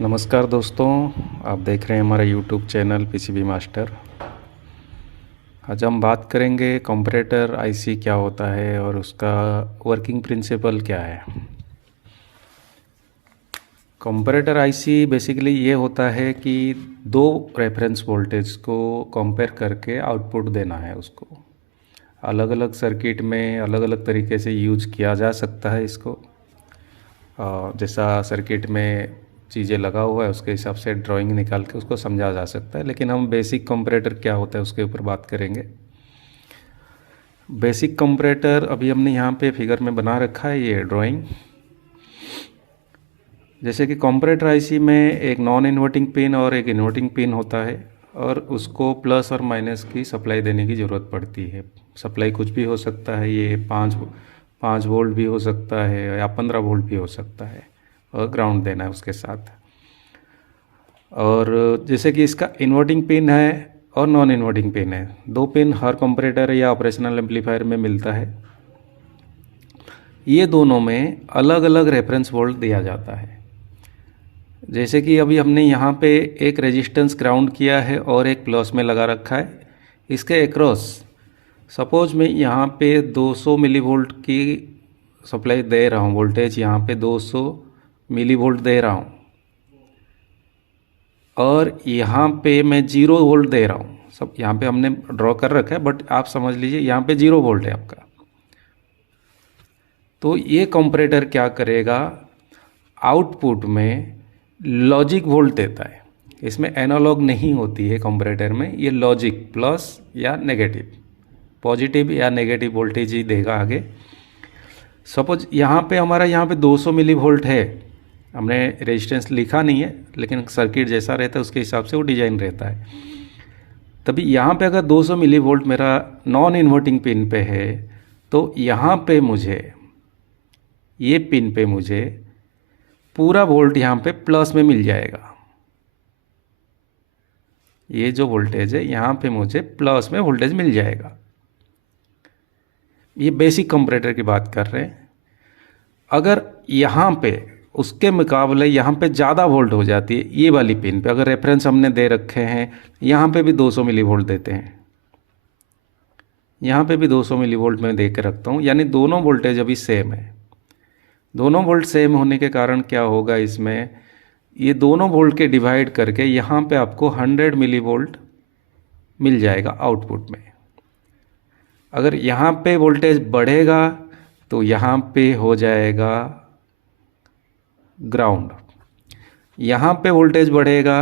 नमस्कार दोस्तों, आप देख रहे हैं हमारा यूट्यूब चैनल पीसीबी मास्टर। आज हम बात करेंगे कंपैरेटर आईसी क्या होता है और उसका वर्किंग प्रिंसिपल क्या है। कंपैरेटर आईसी बेसिकली ये होता है कि दो रेफरेंस वोल्टेज को कंपेयर करके आउटपुट देना है। उसको अलग अलग सर्किट में अलग अलग तरीके से यूज किया जा सकता है। इसको जैसा सर्किट में चीज़ें लगा हुआ है उसके हिसाब से ड्राइंग निकाल के उसको समझा जा सकता है, लेकिन हम बेसिक कंपैरेटर क्या होता है उसके ऊपर बात करेंगे। बेसिक कंपैरेटर अभी हमने यहाँ पे फिगर में बना रखा है, ये ड्राइंग। जैसे कि कंपैरेटर आईसी में एक नॉन इन्वर्टिंग पिन और एक इन्वर्टिंग पिन होता है और उसको प्लस और माइनस की सप्लाई देने की ज़रूरत पड़ती है। सप्लाई कुछ भी हो सकता है, ये 5 वोल्ट भी हो सकता है या 15 वोल्ट भी हो सकता है, और ग्राउंड देना है उसके साथ। और जैसे कि इसका इन्वर्टिंग पिन है और नॉन इन्वर्टिंग पिन है, दो पिन हर कंपैरेटर या ऑपरेशनल एम्पलीफायर में मिलता है। ये दोनों में अलग अलग रेफरेंस वोल्ट दिया जाता है। जैसे कि अभी हमने यहाँ पे एक रेजिस्टेंस ग्राउंड किया है और एक प्लस में लगा रखा है। इसके एक्रॉस सपोज मैं यहाँ पे 200 मिली वोल्ट की सप्लाई दे रहा हूँ, वोल्टेज यहाँ पे 200 मिली वोल्ट दे रहा हूँ और यहाँ पे मैं 0 वोल्ट दे रहा हूँ। सब यहाँ पे हमने ड्रॉ कर रखा है, बट आप समझ लीजिए यहाँ पे 0 वोल्ट है आपका। तो ये कंपैरेटर क्या करेगा, आउटपुट में लॉजिक वोल्ट देता है। इसमें एनालॉग नहीं होती है कंपैरेटर में, ये लॉजिक प्लस या नेगेटिव, पॉजिटिव या नेगेटिव वोल्टेज ही देगा आगे। सपोज यहाँ पे हमारा यहाँ पे 200 मिली वोल्ट है, हमने रेजिस्टेंस लिखा नहीं है, लेकिन सर्किट जैसा रहता है उसके हिसाब से वो डिजाइन रहता है। तभी यहाँ पे अगर 200 मिली वोल्ट मेरा नॉन इन्वर्टिंग पिन पे है, तो यहाँ पे मुझे, ये पिन पे मुझे पूरा वोल्ट यहाँ पे प्लस में मिल जाएगा। ये जो वोल्टेज है यहाँ पे मुझे प्लस में वोल्टेज मिल जाएगा। ये बेसिक कंपैरेटर की बात कर रहे हैं। अगर यहाँ पे उसके मुकाबले यहाँ पे ज़्यादा वोल्ट हो जाती है, ये वाली पिन पे अगर रेफरेंस हमने दे रखे हैं, यहाँ पे भी 200 मिली वोल्ट देते हैं, यहाँ पे भी 200 मिली वोल्ट मैं दे के रखता हूँ, यानी दोनों वोल्टेज अभी सेम है। दोनों वोल्ट सेम होने के कारण क्या होगा, इसमें ये दोनों वोल्ट के डिवाइड करके यहाँ पे आपको 100 मिली वोल्ट मिल जाएगा आउटपुट में। अगर यहाँ पे वोल्टेज बढ़ेगा तो यहाँ पे हो जाएगा ग्राउंड, यहाँ पे वोल्टेज बढ़ेगा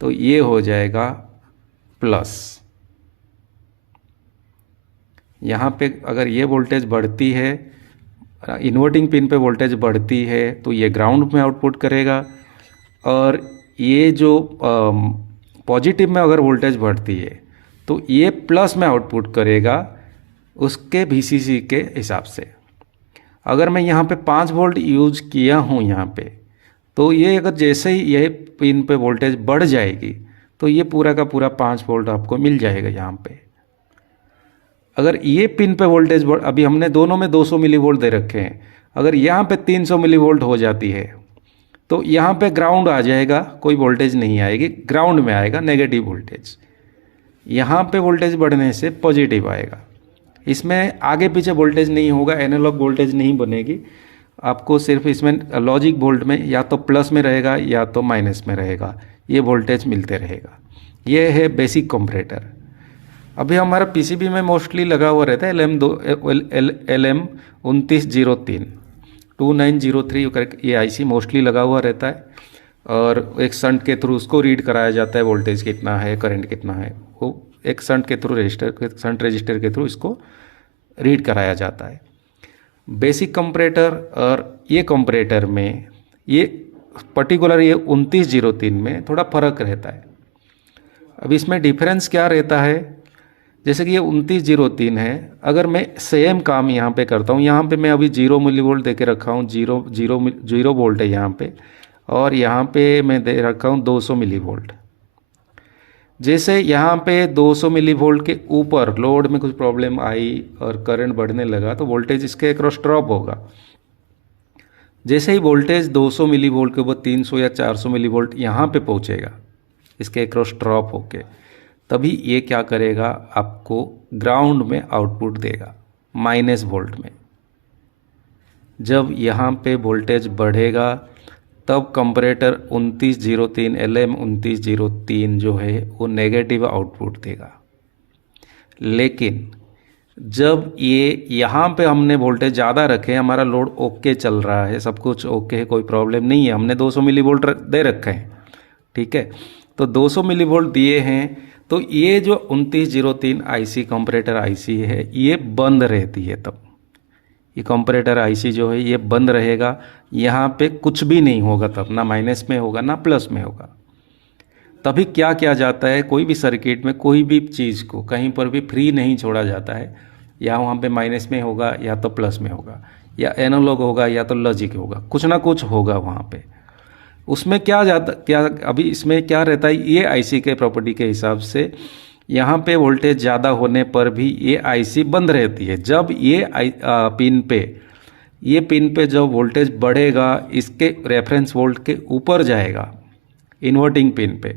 तो ये हो जाएगा प्लस। यहाँ पे अगर ये वोल्टेज बढ़ती है, इन्वर्टिंग पिन पे वोल्टेज बढ़ती है, तो ये ग्राउंड में आउटपुट करेगा। और ये जो पॉजिटिव में अगर वोल्टेज बढ़ती है तो ये प्लस में आउटपुट करेगा उसके VCC के हिसाब से। अगर मैं यहाँ पे 5 वोल्ट यूज किया हूँ यहाँ पे, तो ये अगर जैसे ही ये पिन पे वोल्टेज बढ़ जाएगी तो ये पूरा का पूरा 5 वोल्ट आपको मिल जाएगा यहाँ पे। अगर ये पिन पे वोल्टेज अभी हमने दोनों में 200 मिली वोल्ट दे रखे हैं, अगर यहाँ पे 300 मिली वोल्ट हो जाती है तो यहाँ पे ग्राउंड आ जाएगा, कोई वोल्टेज नहीं आएगी, ग्राउंड में आएगा नेगेटिव वोल्टेज। यहाँ पे वोल्टेज बढ़ने से पॉजिटिव आएगा। इसमें आगे पीछे वोल्टेज नहीं होगा, एनालॉग वोल्टेज नहीं बनेगी। आपको सिर्फ इसमें लॉजिक वोल्ट में या तो प्लस में रहेगा या तो माइनस में रहेगा, ये वोल्टेज मिलते रहेगा। ये है बेसिक कंपैरेटर। अभी हमारा पीसीबी में मोस्टली लगा हुआ रहता है LM 2903 2903 करके ये आईसी मोस्टली लगा हुआ रहता है, और एक शंट के थ्रू उसको रीड कराया जाता है, वोल्टेज कितना है, करंट कितना है, वो एक शंट के थ्रू शंट रजिस्टर के थ्रू इसको रीड कराया जाता है। बेसिक कंपैरेटर और ये कंपैरेटर में ये पर्टिकुलर ये 2903 में थोड़ा फर्क रहता है। अब इसमें डिफरेंस क्या रहता है, जैसे कि ये 2903 है, अगर मैं सेम काम यहाँ पे करता हूँ, यहाँ पे मैं अभी 0 मिली वोल्ट दे के रखा हूँ, 0 वोल्ट है यहाँ पे, और यहाँ पे मैं दे रखा हूँ 200 मिली वोल्ट। जैसे यहाँ पे 200 मिली वोल्ट के ऊपर लोड में कुछ प्रॉब्लम आई और करंट बढ़ने लगा तो वोल्टेज इसके अक्रॉस ड्रॉप होगा। जैसे ही वोल्टेज 200 मिली वोल्ट के ऊपर 300 या 400 मिली वोल्ट यहाँ पे पहुँचेगा, इसके अक्रॉस ड्रॉप होके, तभी ये क्या करेगा, आपको ग्राउंड में आउटपुट देगा माइनस वोल्ट में। जब यहाँ पे वोल्टेज बढ़ेगा तब कंपैरेटर 2903 LM 2903 जो है वो नेगेटिव आउटपुट देगा। लेकिन जब ये यहाँ पे हमने वोल्टेज ज़्यादा रखे, हमारा लोड ओके चल रहा है, सब कुछ ओके है, कोई प्रॉब्लम नहीं है, हमने 200 मिली वोल्ट दे रखे हैं, ठीक है, तो 200 मिली वोल्ट दिए हैं, तो ये जो 2903 IC कंपैरेटर IC है ये बंद रहती है। तब ये कंपैरेटर IC जो है ये बंद रहेगा, यहाँ पे कुछ भी नहीं होगा, तब ना माइनस में होगा ना प्लस में होगा। तभी क्या किया जाता है, कोई भी सर्किट में कोई भी चीज़ को कहीं पर भी फ्री नहीं छोड़ा जाता है, या वहाँ पे माइनस में होगा या तो प्लस में होगा, या एनालॉग होगा या तो लॉजिक होगा, कुछ ना कुछ होगा वहाँ पे। उसमें क्या अभी इसमें क्या रहता है, ये IC के प्रॉपर्टी के हिसाब से यहाँ पे वोल्टेज ज़्यादा होने पर भी ये IC बंद रहती है। जब ये पिन पे जब वोल्टेज बढ़ेगा, इसके रेफरेंस वोल्ट के ऊपर जाएगा इन्वर्टिंग पिन पे,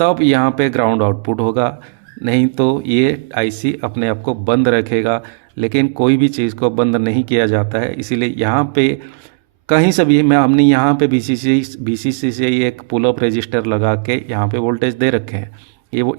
तब यहाँ पे ग्राउंड आउटपुट होगा, नहीं तो ये IC अपने आप को बंद रखेगा। लेकिन कोई भी चीज़ को बंद नहीं किया जाता है, इसीलिए यहाँ पे कहीं से भी हमने यहाँ पे BCC से एक पुल अप रजिस्टर लगा के यहाँ पे वोल्टेज दे रखे हैं।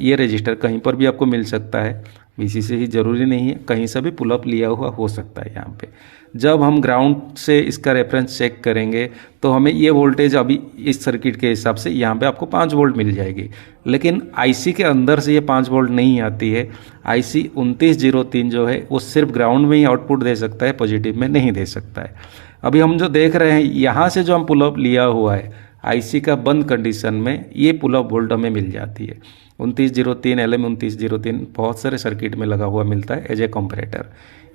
ये रजिस्टर कहीं पर भी आपको मिल सकता है, BCC ही ज़रूरी नहीं है, कहीं से भी पुल अप लिया हुआ हो सकता है। यहाँ पे जब हम ग्राउंड से इसका रेफरेंस चेक करेंगे तो हमें ये वोल्टेज अभी इस सर्किट के हिसाब से यहाँ पे आपको 5 वोल्ट मिल जाएगी, लेकिन IC के अंदर से ये 5 वोल्ट नहीं आती है। IC 2903 जो है वो सिर्फ ग्राउंड में ही आउटपुट दे सकता है, पॉजिटिव में नहीं दे सकता है। अभी हम जो देख रहे हैं यहाँ से जो हम पुल अप लिया हुआ है IC का बंद कंडीशन में, ये पुल अप वोल्ट हमें मिल जाती है 2903 LM 2903 बहुत सारे सर्किट में लगा हुआ मिलता है एज ए कंपैरेटर।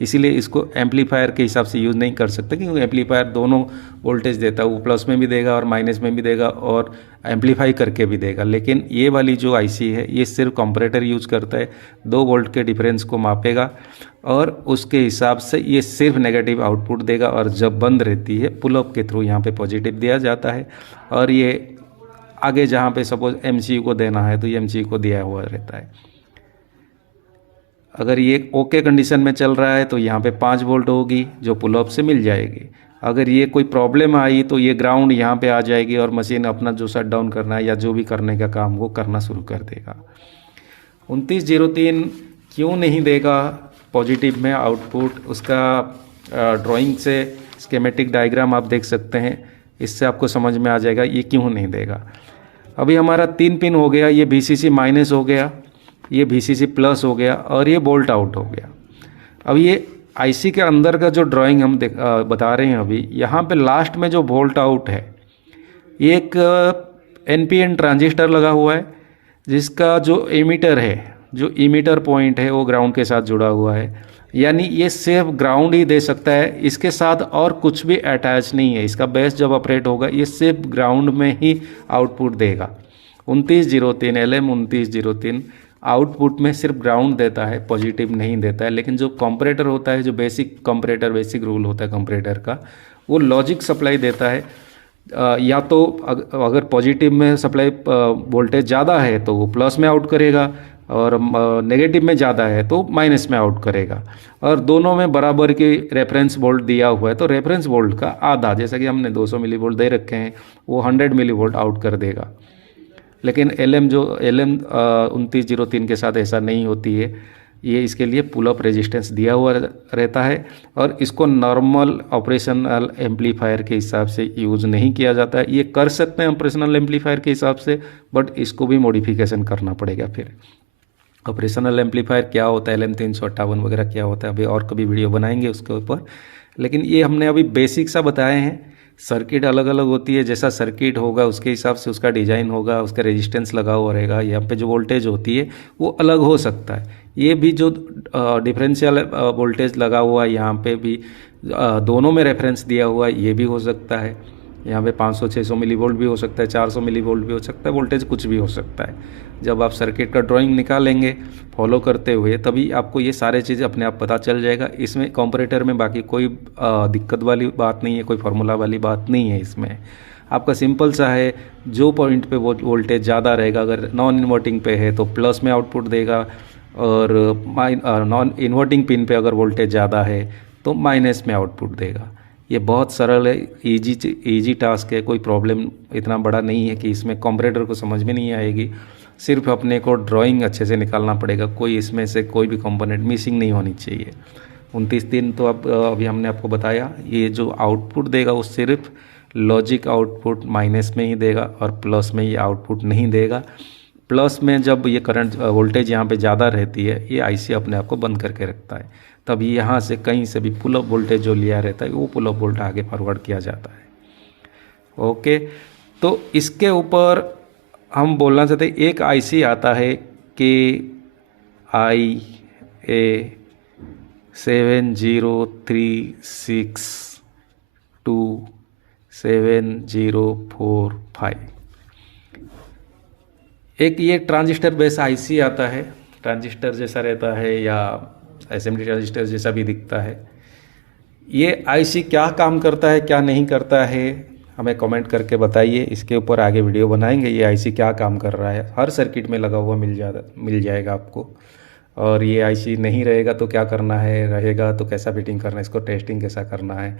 इसीलिए इसको एम्पलीफायर के हिसाब से यूज़ नहीं कर सकते, क्योंकि एम्पलीफायर दोनों वोल्टेज देता है, वो प्लस में भी देगा और माइनस में भी देगा और एम्पलीफाई करके भी देगा। लेकिन ये वाली जो IC है ये सिर्फ कंपैरेटर यूज करता है, 2 वोल्ट के डिफरेंस को मापेगा और उसके हिसाब से ये सिर्फ नेगेटिव आउटपुट देगा। और जब बंद रहती है पुल अप के थ्रू यहाँ पे पॉजिटिव दिया जाता है, और ये आगे जहाँ पे सपोज MCU को देना है तो ये MCU को दिया हुआ रहता है। अगर ये ओके कंडीशन में चल रहा है तो यहाँ पे 5 वोल्ट होगी जो पुल अप से मिल जाएगी। अगर ये कोई प्रॉब्लम आई तो ये ग्राउंड यहाँ पे आ जाएगी और मशीन अपना जो शट डाउन करना है या जो भी करने का काम वो करना शुरू कर देगा। 2903 क्यों नहीं देगा पॉजिटिव में आउटपुट, उसका ड्राइंग से स्कीमेटिक डायग्राम आप देख सकते हैं, इससे आपको समझ में आ जाएगा ये क्यों नहीं देगा। अभी हमारा 3 पिन हो गया, ये VCC माइनस हो गया, ये VCC प्लस हो गया और ये बोल्ट आउट हो गया। अब ये IC के अंदर का जो ड्राइंग हम बता रहे हैं अभी, यहाँ पे लास्ट में जो बोल्ट आउट है, ये एक NPN ट्रांजिस्टर लगा हुआ है जिसका जो एमीटर है, जो इमीटर पॉइंट है वो ग्राउंड के साथ जुड़ा हुआ है, यानी ये सिर्फ ग्राउंड ही दे सकता है, इसके साथ और कुछ भी अटैच नहीं है। इसका बेस जब ऑपरेट होगा ये सिर्फ ग्राउंड में ही आउटपुट देगा। 2903 LM 2903 आउटपुट में सिर्फ ग्राउंड देता है, पॉजिटिव नहीं देता है। लेकिन जो कंपैरेटर होता है, जो बेसिक रूल होता है कंपैरेटर का, वो लॉजिक सप्लाई देता है। या तो अगर पॉजिटिव में सप्लाई वोल्टेज ज़्यादा है तो वो प्लस में आउट करेगा, और नेगेटिव में ज़्यादा है तो माइनस में आउट करेगा। और दोनों में बराबर की रेफरेंस वोल्ट दिया हुआ है तो रेफरेंस वोल्ट का आधा, जैसा कि हमने 200 मिली वोल्ट दे रखे हैं, वो 100 मिली वोल्ट आउट कर देगा। लेकिन LM 2903 के साथ ऐसा नहीं होती है, ये इसके लिए पुल अप रेजिस्टेंस दिया हुआ रहता है और इसको नॉर्मल ऑपरेशनल एम्पलीफायर के हिसाब से यूज़ नहीं किया जाता है। ये कर सकते हैं ऑपरेशनल एम्पलीफायर के हिसाब से, बट इसको भी मॉडिफिकेशन करना पड़ेगा। फिर ऑपरेशनल एम्पलीफायर क्या होता है, LM 358 वगैरह क्या होता है, अभी और कभी वीडियो बनाएंगे उसके ऊपर। लेकिन ये हमने अभी बेसिक सा बताए हैं। सर्किट अलग अलग होती है, जैसा सर्किट होगा उसके हिसाब से उसका डिज़ाइन होगा, उसका रेजिस्टेंस लगा हुआ रहेगा, यहाँ पे जो वोल्टेज होती है वो अलग हो सकता है। ये भी जो डिफरेंशियल वोल्टेज लगा हुआ है यहाँ पे भी दोनों में रेफरेंस दिया हुआ है, ये भी हो सकता है। यहाँ पे 500-600 मिली वोल्ट भी हो सकता है, 400 मिली वोल्ट भी हो सकता है, वोल्टेज कुछ भी हो सकता है। जब आप सर्किट का ड्राइंग निकालेंगे फॉलो करते हुए, तभी आपको ये सारे चीज़ें अपने आप पता चल जाएगा। इसमें कंपैरेटर में बाकी कोई दिक्कत वाली बात नहीं है, कोई फार्मूला वाली बात नहीं है। इसमें आपका सिंपल सा है, जो पॉइंट पे वोल्टेज ज़्यादा रहेगा, अगर नॉन इन्वर्टिंग पे है तो प्लस में आउटपुट देगा, और नॉन इन्वर्टिंग पिन पे अगर वोल्टेज ज़्यादा है तो माइनस में आउटपुट देगा। ये बहुत सरल है, इजी टास्क है, कोई प्रॉब्लम इतना बड़ा नहीं है कि इसमें कंपैरेटर को समझ में नहीं आएगी। सिर्फ अपने को ड्राइंग अच्छे से निकालना पड़ेगा, कोई इसमें से कोई भी कंपोनेंट मिसिंग नहीं होनी चाहिए। 29 दिन तो अब अभी हमने आपको बताया, ये जो आउटपुट देगा वो सिर्फ लॉजिक आउटपुट माइनस में ही देगा और प्लस में ये आउटपुट नहीं देगा। प्लस में जब ये करंट वोल्टेज यहाँ पे ज़्यादा रहती है, ये आईसी अपने आप को बंद करके रखता है, तभी यहाँ से कहीं से भी पुल अप वोल्टेज जो लिया रहता है वो पुल अप वोल्टेज आगे फॉरवर्ड किया जाता है। ओके, तो इसके ऊपर हम बोलना चाहते हैं, एक आईसी आता है KIA 703627045। एक ये ट्रांजिस्टर बेस आईसी आता है, ट्रांजिस्टर जैसा रहता है या एसएमडी ट्रांजिस्टर जैसा भी दिखता है। ये आईसी क्या काम करता है क्या नहीं करता है, हमें कमेंट करके बताइए, इसके ऊपर आगे वीडियो बनाएंगे। ये आईसी क्या काम कर रहा है, हर सर्किट में लगा हुआ मिल जाएगा आपको। और ये आईसी नहीं रहेगा तो क्या करना है, रहेगा तो कैसा फिटिंग करना है, इसको टेस्टिंग कैसा करना है,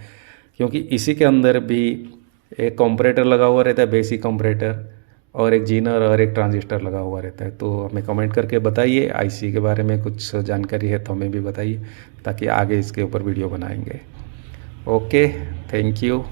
क्योंकि इसी के अंदर भी एक कंपैरेटर लगा हुआ रहता है, बेसिक कंपैरेटर, और एक जीनर और एक ट्रांजिस्टर लगा हुआ रहता है। तो हमें कमेंट करके बताइए, आईसी के बारे में कुछ जानकारी है तो हमें भी बताइए, ताकि आगे इसके ऊपर वीडियो बनाएंगे। Okay, thank you.